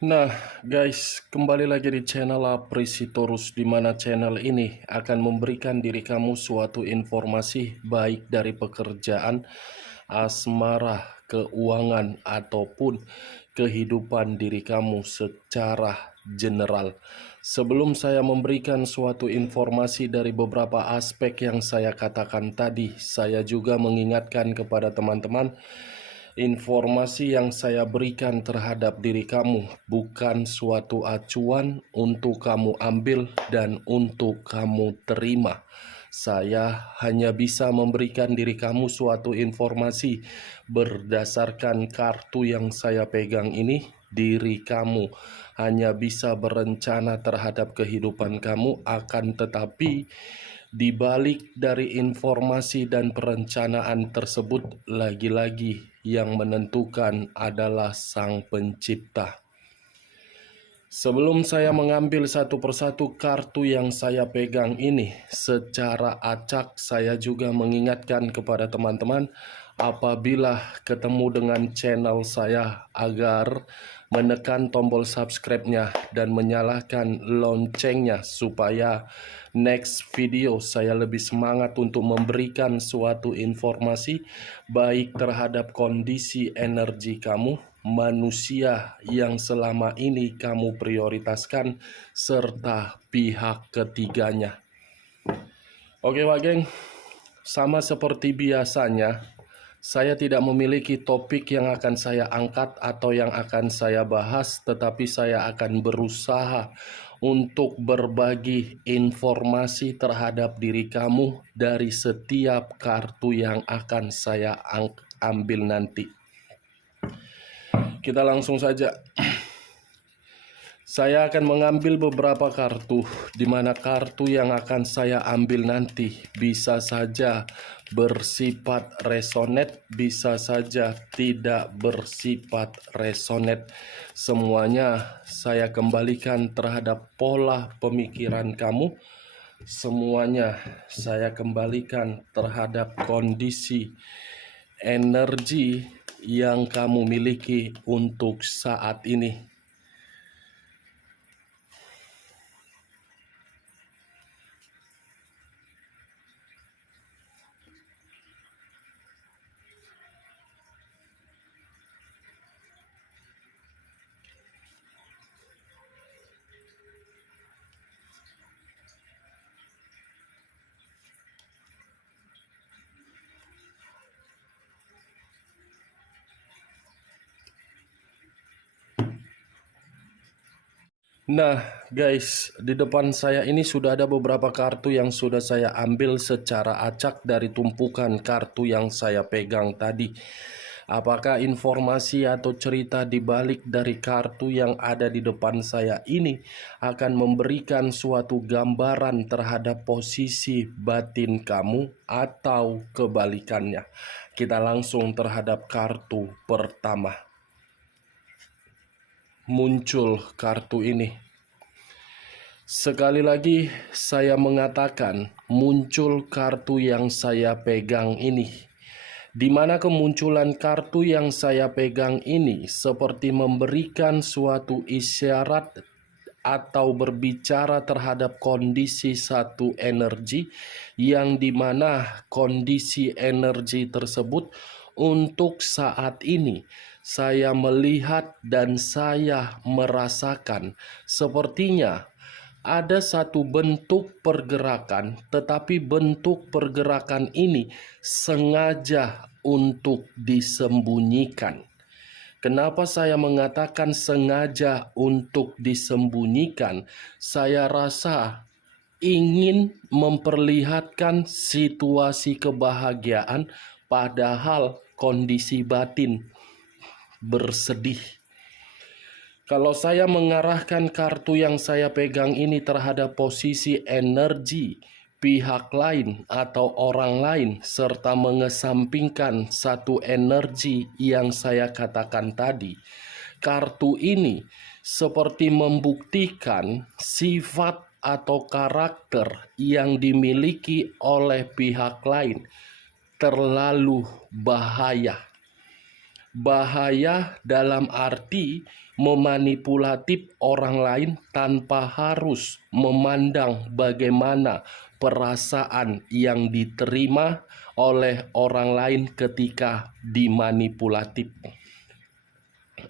Nah, guys, kembali lagi di channel Aprisitorus, di mana channel ini akan memberikan diri kamu suatu informasi baik dari pekerjaan, asmara, keuangan, ataupun kehidupan diri kamu secara general. Sebelum saya memberikan suatu informasi dari beberapa aspek yang saya katakan tadi, saya juga mengingatkan kepada teman-teman, informasi yang saya berikan terhadap diri kamu bukan suatu acuan untuk kamu ambil dan untuk kamu terima. Saya hanya bisa memberikan diri kamu suatu informasi berdasarkan kartu yang saya pegang ini. Diri kamu hanya bisa berencana terhadap kehidupan kamu, akan tetapi di balik dari informasi dan perencanaan tersebut, lagi-lagi yang menentukan adalah Sang Pencipta. Sebelum saya mengambil satu persatu kartu yang saya pegang ini, secara acak saya juga mengingatkan kepada teman-teman apabila ketemu dengan channel saya agar menekan tombol subscribe-nya dan menyalakan loncengnya supaya next video saya lebih semangat untuk memberikan suatu informasi baik terhadap kondisi energi kamu, manusia yang selama ini kamu prioritaskan, serta pihak ketiganya. Oke Pak Geng, sama seperti biasanya, saya tidak memiliki topik yang akan saya angkat atau yang akan saya bahas, tetapi saya akan berusaha untuk berbagi informasi terhadap diri kamu dari setiap kartu yang akan saya ambil nanti. Kita langsung saja. Saya akan mengambil beberapa kartu, di mana kartu yang akan saya ambil nanti bisa saja bersifat resonate, bisa saja tidak bersifat resonate. Semuanya saya kembalikan terhadap pola pemikiran kamu. Semuanya saya kembalikan terhadap kondisi energi yang kamu miliki untuk saat ini. Nah guys, di depan saya ini sudah ada beberapa kartu yang sudah saya ambil secara acak dari tumpukan kartu yang saya pegang tadi. Apakah informasi atau cerita di balik dari kartu yang ada di depan saya ini akan memberikan suatu gambaran terhadap posisi batin kamu atau kebalikannya? Kita langsung terhadap kartu pertama. Muncul kartu ini. Sekali lagi saya mengatakan muncul kartu yang saya pegang ini, di mana kemunculan kartu yang saya pegang ini seperti memberikan suatu isyarat atau berbicara terhadap kondisi satu energi, yang dimana kondisi energi tersebut untuk saat ini saya melihat dan saya merasakan sepertinya ada satu bentuk pergerakan, tetapi bentuk pergerakan ini sengaja untuk disembunyikan. Kenapa saya mengatakan sengaja untuk disembunyikan? Saya rasa ingin memperlihatkan situasi kebahagiaan, padahal kondisi batin bersedih. Kalau saya mengarahkan kartu yang saya pegang ini terhadap posisi energi pihak lain atau orang lain, serta mengesampingkan satu energi yang saya katakan tadi, kartu ini seperti membuktikan sifat atau karakter yang dimiliki oleh pihak lain terlalu bahaya. Bahaya dalam arti memanipulatif orang lain tanpa harus memandang bagaimana perasaan yang diterima oleh orang lain ketika dimanipulatif.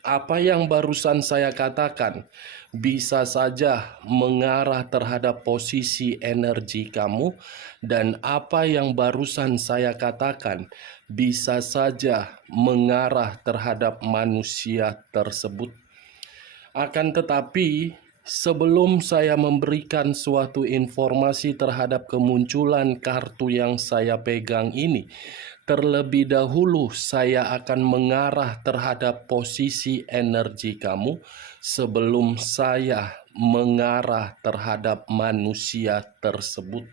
Apa yang barusan saya katakan bisa saja mengarah terhadap posisi energi kamu, dan apa yang barusan saya katakan bisa saja mengarah terhadap manusia tersebut. Akan tetapi, sebelum saya memberikan suatu informasi terhadap kemunculan kartu yang saya pegang ini, terlebih dahulu saya akan mengarah terhadap posisi energi kamu sebelum saya mengarah terhadap manusia tersebut.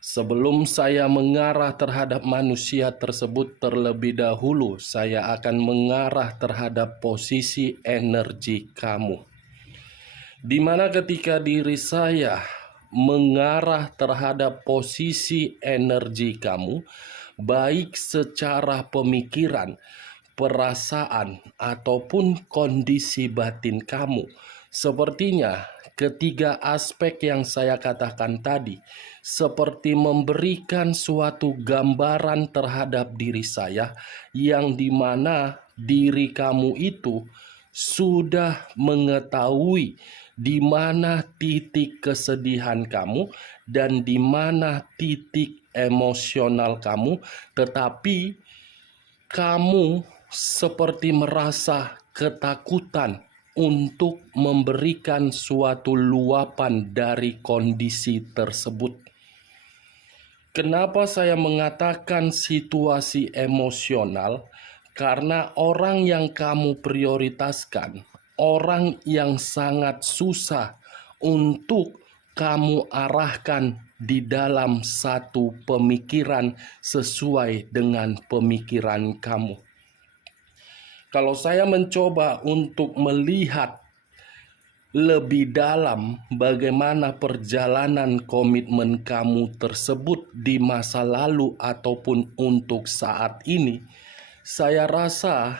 Sebelum saya mengarah terhadap manusia tersebut, terlebih dahulu saya akan mengarah terhadap posisi energi kamu. Di mana ketika diri saya mengarah terhadap posisi energi kamu, baik secara pemikiran, perasaan, ataupun kondisi batin kamu, sepertinya ketiga aspek yang saya katakan tadi seperti memberikan suatu gambaran terhadap diri saya, yang dimana diri kamu itu sudah mengetahui di mana titik kesedihan kamu dan di mana titik emosional kamu, tetapi kamu seperti merasa ketakutan untuk memberikan suatu luapan dari kondisi tersebut. Kenapa saya mengatakan situasi emosional? Karena orang yang kamu prioritaskan, orang yang sangat susah untuk kamu arahkan di dalam satu pemikiran sesuai dengan pemikiran kamu. Kalau saya mencoba untuk melihat lebih dalam bagaimana perjalanan komitmen kamu tersebut di masa lalu ataupun untuk saat ini, saya rasa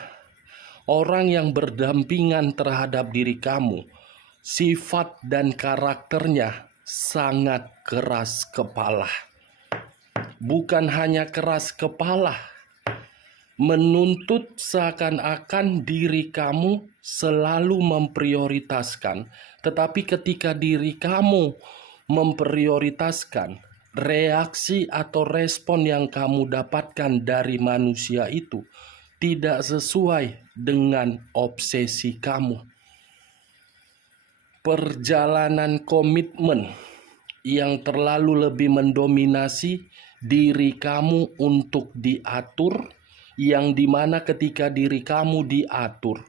orang yang berdampingan terhadap diri kamu, sifat dan karakternya sangat keras kepala. Bukan hanya keras kepala, menuntut seakan-akan diri kamu selalu memprioritaskan. Tetapi ketika diri kamu memprioritaskan, reaksi atau respon yang kamu dapatkan dari manusia itu tidak sesuai dengan obsesi kamu. Perjalanan komitmen yang terlalu lebih mendominasi diri kamu untuk diatur, yang dimana ketika diri kamu diatur,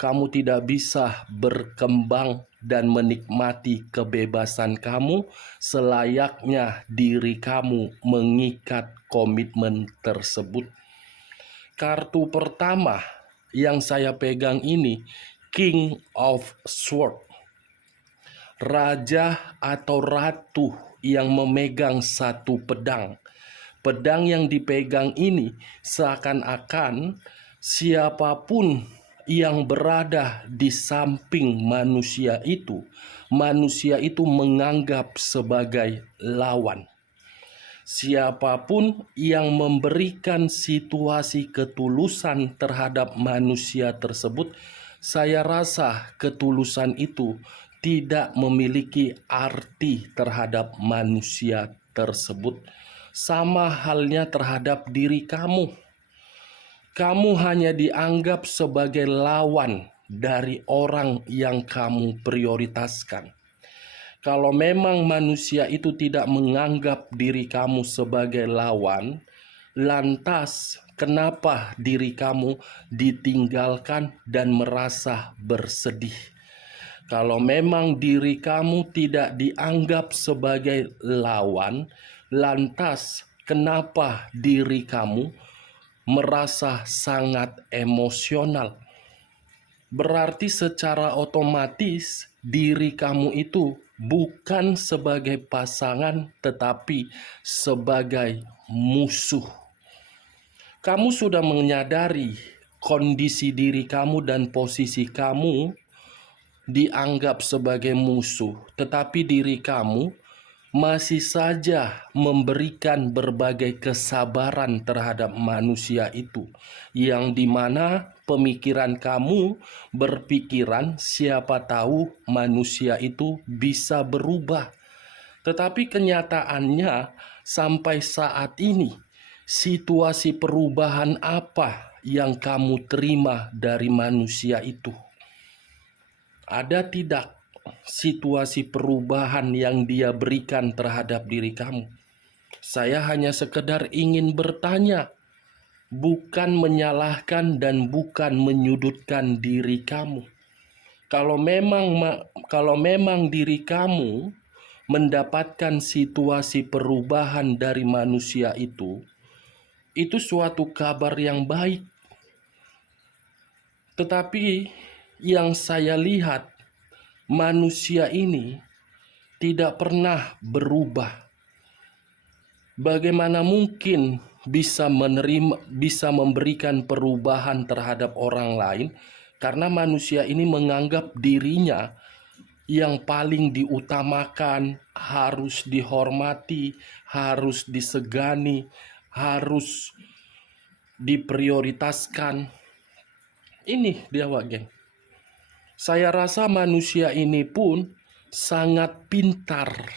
kamu tidak bisa berkembang dan menikmati kebebasan kamu selayaknya diri kamu mengikat komitmen tersebut. Kartu pertama yang saya pegang ini, King of Swords. Raja atau ratu yang memegang satu pedang. Pedang yang dipegang ini seakan-akan siapapun yang berada di samping manusia itu menganggap sebagai lawan. Siapapun yang memberikan situasi ketulusan terhadap manusia tersebut, saya rasa ketulusan itu tidak memiliki arti terhadap manusia tersebut. Sama halnya terhadap diri kamu. Kamu hanya dianggap sebagai lawan dari orang yang kamu prioritaskan. Kalau memang manusia itu tidak menganggap diri kamu sebagai lawan, lantas kenapa diri kamu ditinggalkan dan merasa bersedih? Kalau memang diri kamu tidak dianggap sebagai lawan, lantas kenapa diri kamu merasa sangat emosional? Berarti secara otomatis diri kamu itu bukan sebagai pasangan tetapi sebagai musuh. Kamu sudah menyadari kondisi diri kamu dan posisi kamu dianggap sebagai musuh, tetapi diri kamu masih saja memberikan berbagai kesabaran terhadap manusia itu, yang dimana pemikiran kamu berpikiran siapa tahu manusia itu bisa berubah. Tetapi kenyataannya sampai saat ini, situasi perubahan apa yang kamu terima dari manusia itu? Ada tidak situasi perubahan yang dia berikan terhadap diri kamu? Saya hanya sekedar ingin bertanya, bukan menyalahkan dan bukan menyudutkan diri kamu. Kalau memang diri kamu mendapatkan situasi perubahan dari manusia itu suatu kabar yang baik. Tetapi yang saya lihat, manusia ini tidak pernah berubah. Bagaimana mungkin bisa memberikan perubahan terhadap orang lain, karena manusia ini menganggap dirinya yang paling diutamakan, harus dihormati, harus disegani, harus diprioritaskan. Ini dia, Wak Geng. Saya rasa manusia ini pun sangat pintar.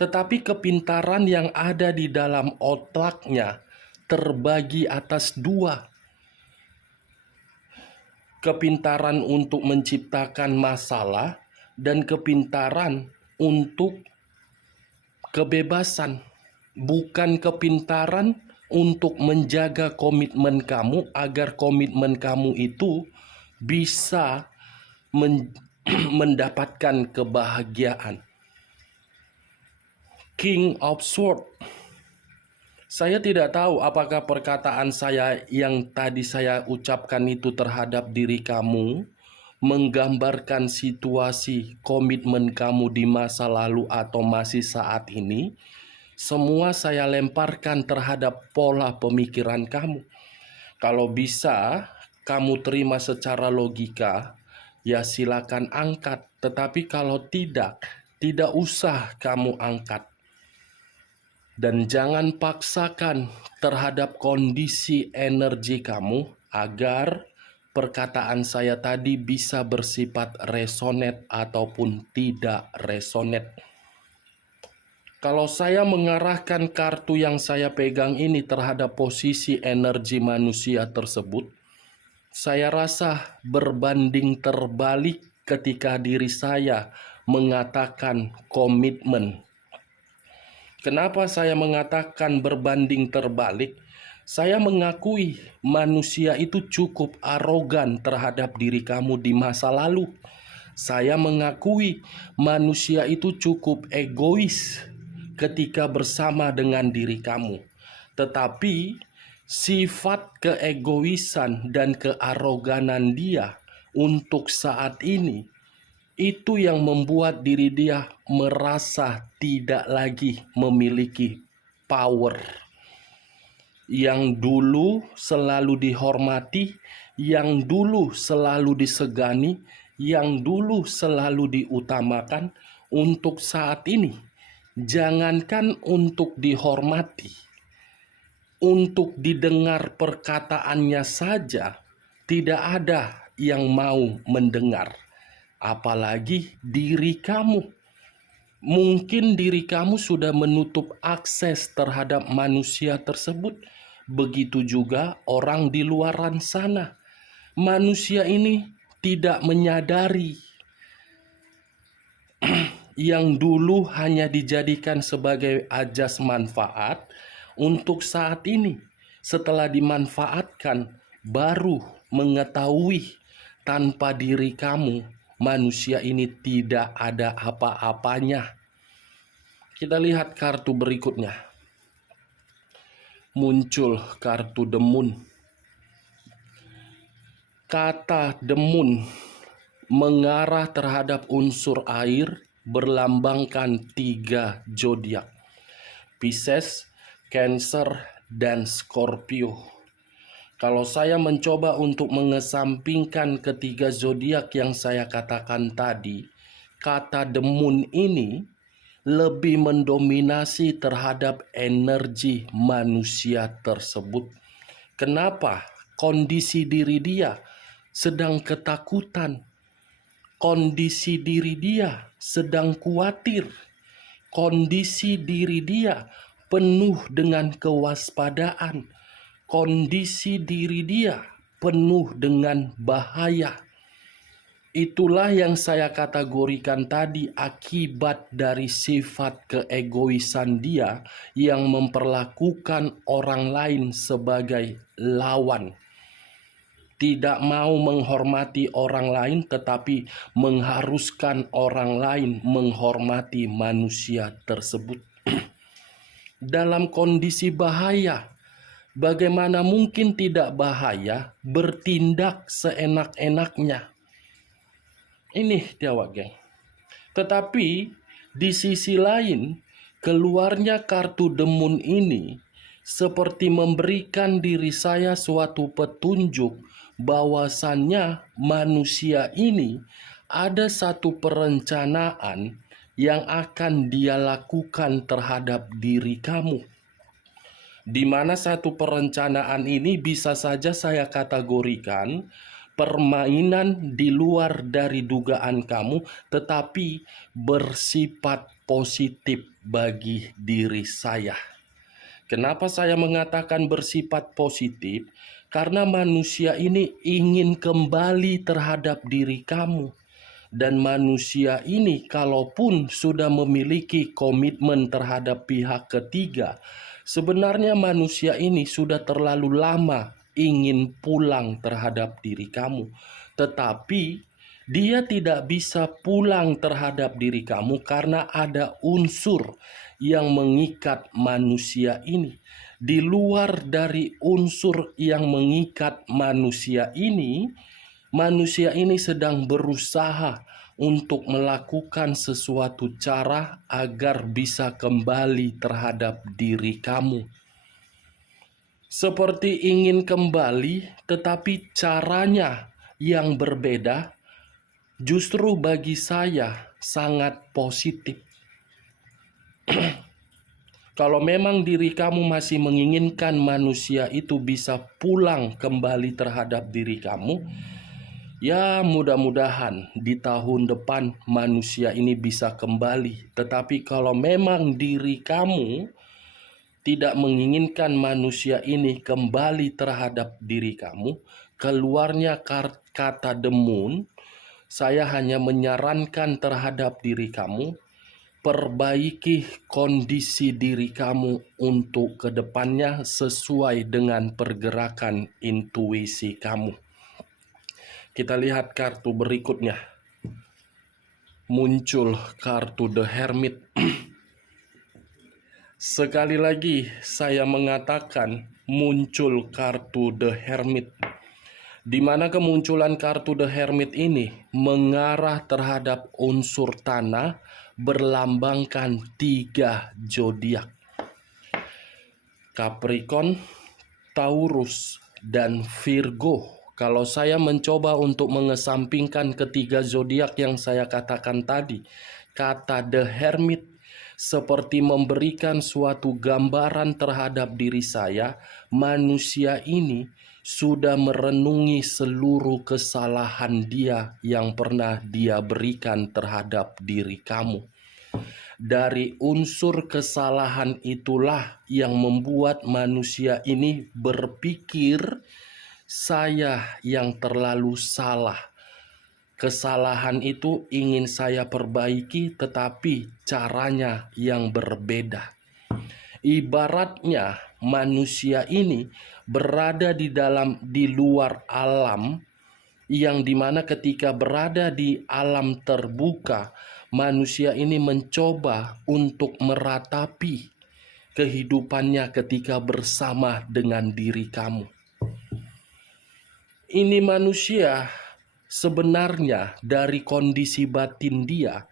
Tetapi kepintaran yang ada di dalam otaknya terbagi atas dua. Kepintaran untuk menciptakan masalah dan kepintaran untuk kebebasan. Bukan kepintaran untuk menjaga komitmen kamu agar komitmen kamu itu bisa mendapatkan kebahagiaan. King of Swords. Saya tidak tahu apakah perkataan saya yang tadi saya ucapkan itu terhadap diri kamu menggambarkan situasi komitmen kamu di masa lalu atau masih saat ini. Semua saya lemparkan terhadap pola pemikiran kamu. Kalau bisa kamu terima secara logika, ya silakan angkat. Tetapi kalau tidak usah kamu angkat. Dan jangan paksakan terhadap kondisi energi kamu agar perkataan saya tadi bisa bersifat resonate ataupun tidak resonate. Kalau saya mengarahkan kartu yang saya pegang ini terhadap posisi energi manusia tersebut, saya rasa berbanding terbalik ketika diri saya mengatakan komitmen. Kenapa saya mengatakan berbanding terbalik? Saya mengakui manusia itu cukup arogan terhadap diri kamu di masa lalu. Saya mengakui manusia itu cukup egois ketika bersama dengan diri kamu. Tetapi sifat keegoisan dan kearoganan dia untuk saat ini, itu yang membuat diri dia merasa tidak lagi memiliki power. Yang dulu selalu dihormati, yang dulu selalu disegani, yang dulu selalu diutamakan, untuk saat ini jangankan untuk dihormati, untuk didengar perkataannya saja tidak ada yang mau mendengar. Apalagi diri kamu. Mungkin diri kamu sudah menutup akses terhadap manusia tersebut. Begitu juga orang di luaran sana. Manusia ini tidak menyadari yang dulu hanya dijadikan sebagai ajas manfaat, untuk saat ini setelah dimanfaatkan baru mengetahui tanpa diri kamu manusia ini tidak ada apa-apanya. Kita lihat kartu berikutnya. Muncul kartu The Moon. Kata The Moon mengarah terhadap unsur air, berlambangkan 3 zodiak: Pisces, Cancer, dan Scorpio. Kalau saya mencoba untuk mengesampingkan ketiga zodiak yang saya katakan tadi, kata demun ini lebih mendominasi terhadap energi manusia tersebut. Kenapa? Kondisi diri dia sedang ketakutan, kondisi diri dia sedang khawatir, kondisi diri dia penuh dengan kewaspadaan, kondisi diri dia penuh dengan bahaya. Itulah yang saya kategorikan tadi akibat dari sifat keegoisan dia yang memperlakukan orang lain sebagai lawan. Tidak mau menghormati orang lain tetapi mengharuskan orang lain menghormati manusia tersebut. Dalam kondisi bahaya, bagaimana mungkin tidak bahaya bertindak seenak-enaknya? Ini dia geng. Tetapi di sisi lain, keluarnya kartu demun ini seperti memberikan diri saya suatu petunjuk bahwasannya manusia ini ada satu perencanaan yang akan dia lakukan terhadap diri kamu. Di mana satu perencanaan ini bisa saja saya kategorikan permainan di luar dari dugaan kamu, tetapi bersifat positif bagi diri saya. Kenapa saya mengatakan bersifat positif? Karena manusia ini ingin kembali terhadap diri kamu. Dan manusia ini kalaupun sudah memiliki komitmen terhadap pihak ketiga, sebenarnya manusia ini sudah terlalu lama ingin pulang terhadap diri kamu. Tetapi dia tidak bisa pulang terhadap diri kamu karena ada unsur yang mengikat manusia ini. Di luar dari unsur yang mengikat manusia ini sedang berusaha untuk melakukan sesuatu cara agar bisa kembali terhadap diri kamu. Seperti ingin kembali, tetapi caranya yang berbeda justru bagi saya sangat positif. Kalau memang diri kamu masih menginginkan manusia itu bisa pulang kembali terhadap diri kamu, ya mudah-mudahan di tahun depan manusia ini bisa kembali. Tetapi kalau memang diri kamu tidak menginginkan manusia ini kembali terhadap diri kamu, keluarnya kata demun, saya hanya menyarankan terhadap diri kamu, perbaiki kondisi diri kamu untuk kedepannya sesuai dengan pergerakan intuisi kamu. Kita lihat kartu berikutnya. Muncul kartu The Hermit. Sekali lagi saya mengatakan muncul kartu The Hermit. Di mana kemunculan kartu The Hermit ini mengarah terhadap unsur tanah berlambangkan 3 zodiak. Capricorn, Taurus, dan Virgo. Kalau saya mencoba untuk mengesampingkan ketiga zodiak yang saya katakan tadi, kata The Hermit seperti memberikan suatu gambaran terhadap diri saya. Manusia ini sudah merenungi seluruh kesalahan dia yang pernah dia berikan terhadap diri kamu. Dari unsur kesalahan itulah yang membuat manusia ini berpikir saya yang terlalu salah. Kesalahan itu ingin saya perbaiki, tetapi caranya yang berbeda. Ibaratnya manusia ini berada di luar alam, yang dimana ketika berada di alam terbuka, manusia ini mencoba untuk meratapi kehidupannya ketika bersama dengan diri kamu. Ini manusia sebenarnya dari kondisi batin dia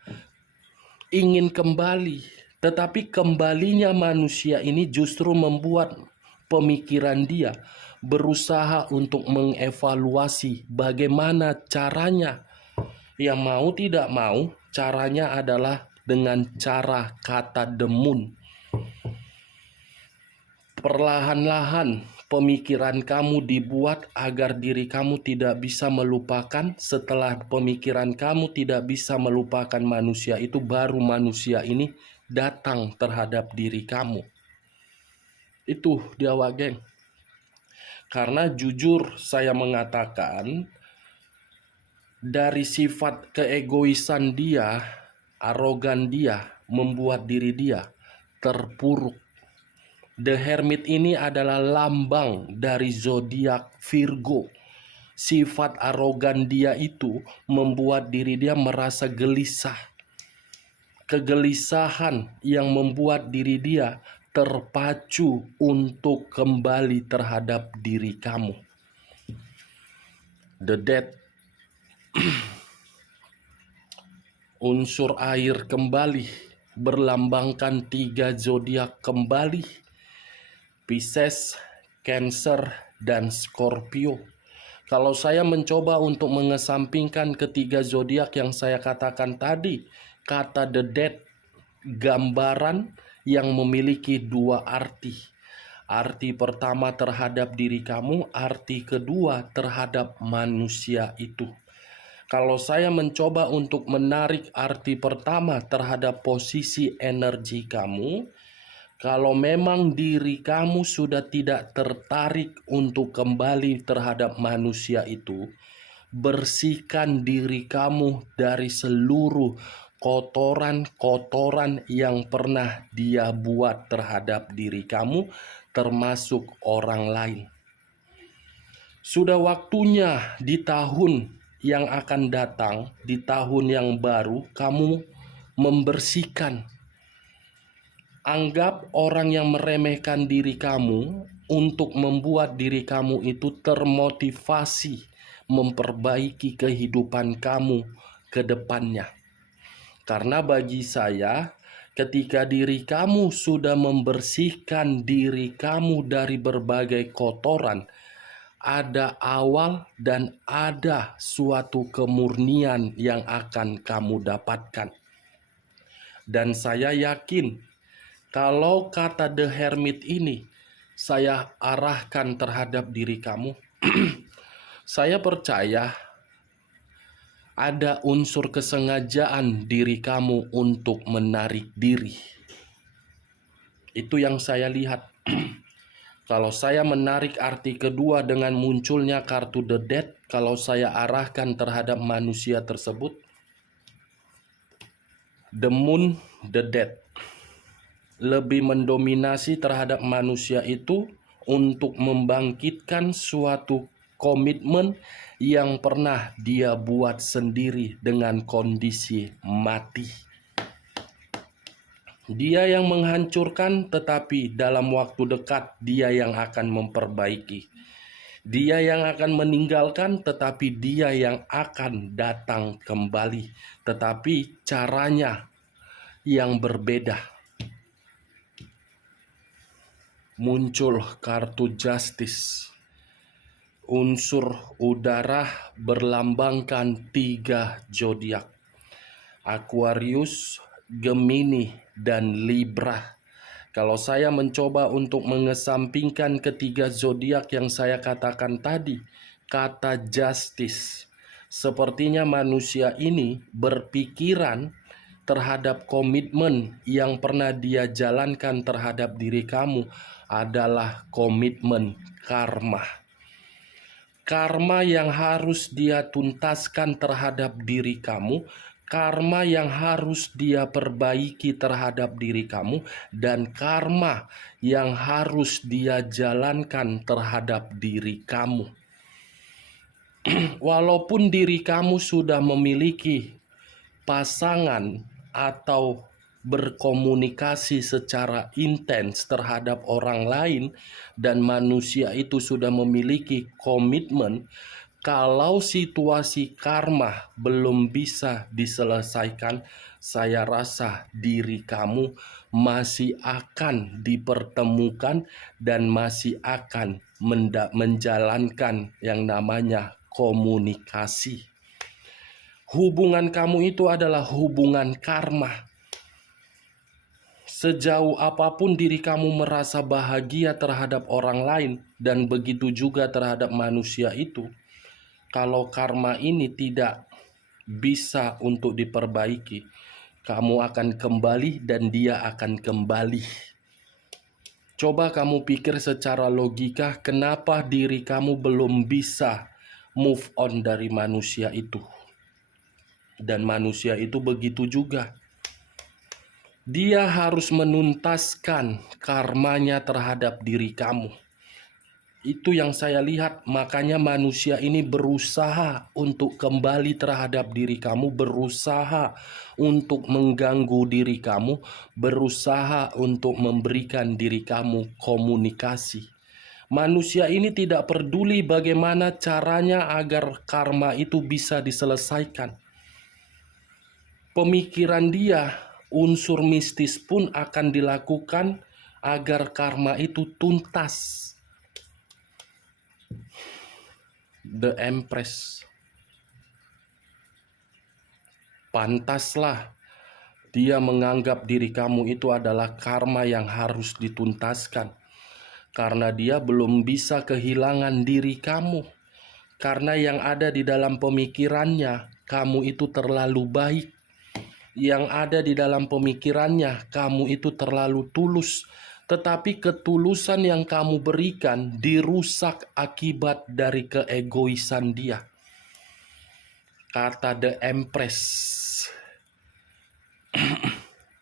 ingin kembali, tetapi kembalinya manusia ini justru membuat pemikiran dia, berusaha untuk mengevaluasi bagaimana caranya. Yang mau tidak mau, caranya adalah dengan cara kata demun. Perlahan-lahan pemikiran kamu dibuat agar diri kamu tidak bisa melupakan. Setelah pemikiran kamu tidak bisa melupakan manusia itu, baru manusia ini datang terhadap diri kamu. Itu dia, geng. Karena jujur saya mengatakan, dari sifat keegoisan dia, arogan dia, membuat diri dia terpuruk. The Hermit ini adalah lambang dari zodiak Virgo. Sifat arogan dia itu membuat diri dia merasa gelisah. Kegelisahan yang membuat diri dia terpacu untuk kembali terhadap diri kamu. The Death. Unsur air kembali, berlambangkan 3 zodiak kembali: Pisces, Cancer, dan Scorpio. Kalau saya mencoba untuk mengesampingkan ketiga zodiak yang saya katakan tadi, kata The Death gambaran yang memiliki 2 arti. Arti pertama terhadap diri kamu, arti kedua terhadap manusia itu. Kalau saya mencoba untuk menarik arti pertama terhadap posisi energi kamu, kalau memang diri kamu sudah tidak tertarik untuk kembali terhadap manusia itu, bersihkan diri kamu dari seluruh kotoran-kotoran yang pernah dia buat terhadap diri kamu, termasuk orang lain. Sudah waktunya di tahun yang akan datang, di tahun yang baru, kamu membersihkan. Anggap orang yang meremehkan diri kamu untuk membuat diri kamu itu termotivasi memperbaiki kehidupan kamu ke depannya. Karena bagi saya, ketika diri kamu sudah membersihkan diri kamu dari berbagai kotoran, ada awal dan ada suatu kemurnian yang akan kamu dapatkan. Dan saya yakin, kalau kata The Hermit ini saya arahkan terhadap diri kamu, saya percaya ada unsur kesengajaan diri kamu untuk menarik diri. Itu yang saya lihat. Kalau saya menarik arti kedua dengan munculnya kartu The Death, kalau saya arahkan terhadap manusia tersebut, The Moon, The Death lebih mendominasi terhadap manusia itu untuk membangkitkan suatu komitmen yang pernah dia buat sendiri dengan kondisi mati. Dia yang menghancurkan, tetapi dalam waktu dekat dia yang akan memperbaiki. Dia yang akan meninggalkan, tetapi dia yang akan datang kembali. Tetapi caranya yang berbeda. Muncul kartu Justice. Unsur udara berlambangkan 3 zodiak: Aquarius, Gemini, dan Libra. Kalau saya mencoba untuk mengesampingkan ketiga zodiak yang saya katakan tadi, kata Justice, sepertinya manusia ini berpikiran terhadap komitmen yang pernah dia jalankan terhadap diri kamu adalah komitmen karma. Karma yang harus dia tuntaskan terhadap diri kamu, karma yang harus dia perbaiki terhadap diri kamu, dan karma yang harus dia jalankan terhadap diri kamu. Walaupun diri kamu sudah memiliki pasangan atau berkomunikasi secara intens terhadap orang lain, dan manusia itu sudah memiliki komitmen, Kalau situasi karma belum bisa diselesaikan, saya rasa diri kamu masih akan dipertemukan dan masih akan menjalankan yang namanya komunikasi. Hubungan kamu itu adalah hubungan karma. Sejauh apapun diri kamu merasa bahagia terhadap orang lain, dan begitu juga terhadap manusia itu, kalau karma ini tidak bisa untuk diperbaiki, kamu akan kembali dan dia akan kembali. Coba kamu pikir secara logika, kenapa diri kamu belum bisa move on dari manusia itu? Dan manusia itu begitu juga. Dia harus menuntaskan karmanya terhadap diri kamu. Itu yang saya lihat, makanya manusia ini berusaha untuk kembali terhadap diri kamu, berusaha untuk mengganggu diri kamu, berusaha untuk memberikan diri kamu komunikasi. Manusia ini tidak peduli bagaimana caranya agar karma itu bisa diselesaikan. Pemikiran dia, unsur mistis pun akan dilakukan agar karma itu tuntas. The Empress. Pantaslah dia menganggap diri kamu itu adalah karma yang harus dituntaskan. Karena dia belum bisa kehilangan diri kamu. Karena yang ada di dalam pemikirannya, kamu itu terlalu baik. Yang ada di dalam pemikirannya, kamu itu terlalu tulus. Tetapi ketulusan yang kamu berikan dirusak akibat dari keegoisan dia. Kata The Empress,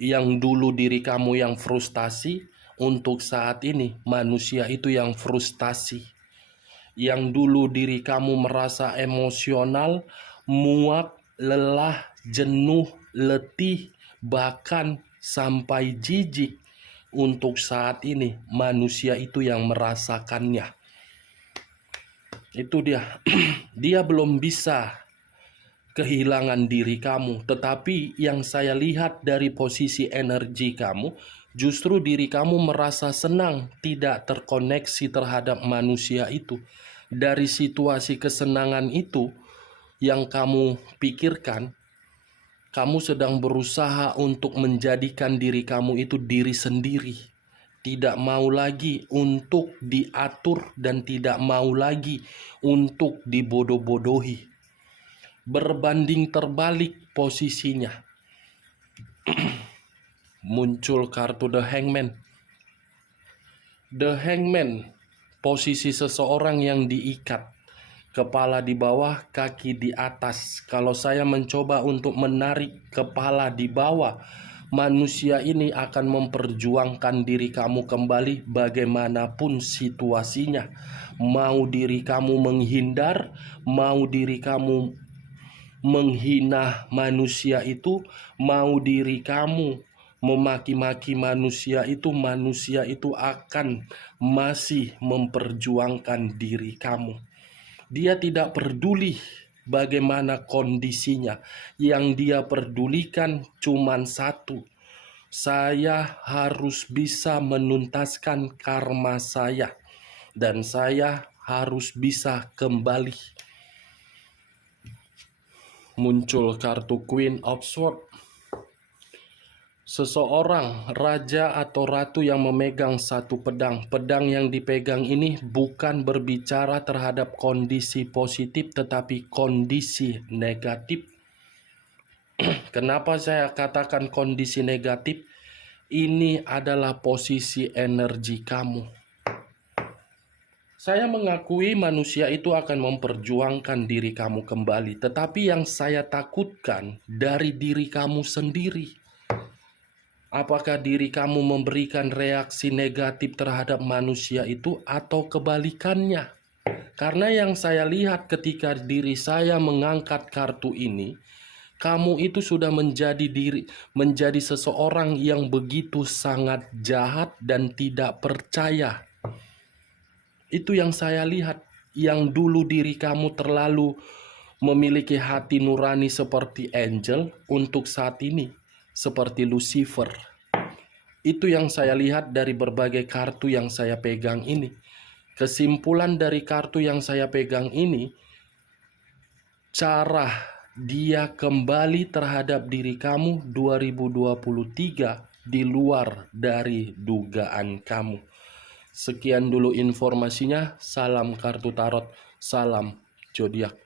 yang dulu diri kamu yang frustasi, untuk saat ini manusia itu yang frustasi. Yang dulu diri kamu merasa emosional, muak, lelah, jenuh, letih, bahkan sampai jijik, untuk saat ini manusia itu yang merasakannya. Itu dia. Dia belum bisa kehilangan diri kamu, tetapi yang saya lihat dari posisi energi kamu, justru diri kamu merasa senang tidak terkoneksi terhadap manusia itu. Dari situasi kesenangan itu yang kamu pikirkan, kamu sedang berusaha untuk menjadikan diri kamu itu diri sendiri. Tidak mau lagi untuk diatur dan tidak mau lagi untuk dibodoh-bodohi. Berbanding terbalik posisinya. Muncul kartu The Hangman. The Hangman, posisi seseorang yang diikat. Kepala di bawah, kaki di atas. Kalau saya mencoba untuk menarik kepala di bawah, manusia ini akan memperjuangkan diri kamu kembali bagaimanapun situasinya. Mau diri kamu menghindar, mau diri kamu menghina manusia itu, mau diri kamu memaki-maki manusia itu akan masih memperjuangkan diri kamu. Dia tidak peduli bagaimana kondisinya. Yang dia pedulikan cuma satu. Saya harus bisa menuntaskan karma saya. Dan saya harus bisa kembali. Muncul kartu Queen of Swords. Seseorang raja atau ratu yang memegang satu pedang. Pedang yang dipegang ini bukan berbicara terhadap kondisi positif, tetapi kondisi negatif. Kenapa saya katakan kondisi negatif? Ini adalah posisi energi kamu. Saya mengakui manusia itu akan memperjuangkan diri kamu kembali. Tetapi yang saya takutkan dari diri kamu sendiri. Apakah diri kamu memberikan reaksi negatif terhadap manusia itu atau kebalikannya? Karena yang saya lihat ketika diri saya mengangkat kartu ini, kamu itu sudah menjadi seseorang yang begitu sangat jahat dan tidak percaya. Itu yang saya lihat. yang dulu diri kamu terlalu memiliki hati nurani seperti angel, untuk saat ini seperti Lucifer. Itu yang saya lihat dari berbagai kartu yang saya pegang ini. Kesimpulan dari kartu yang saya pegang ini, cara dia kembali terhadap diri kamu 2023 di luar dari dugaan kamu. Sekian dulu informasinya. Salam kartu tarot, salam zodiak.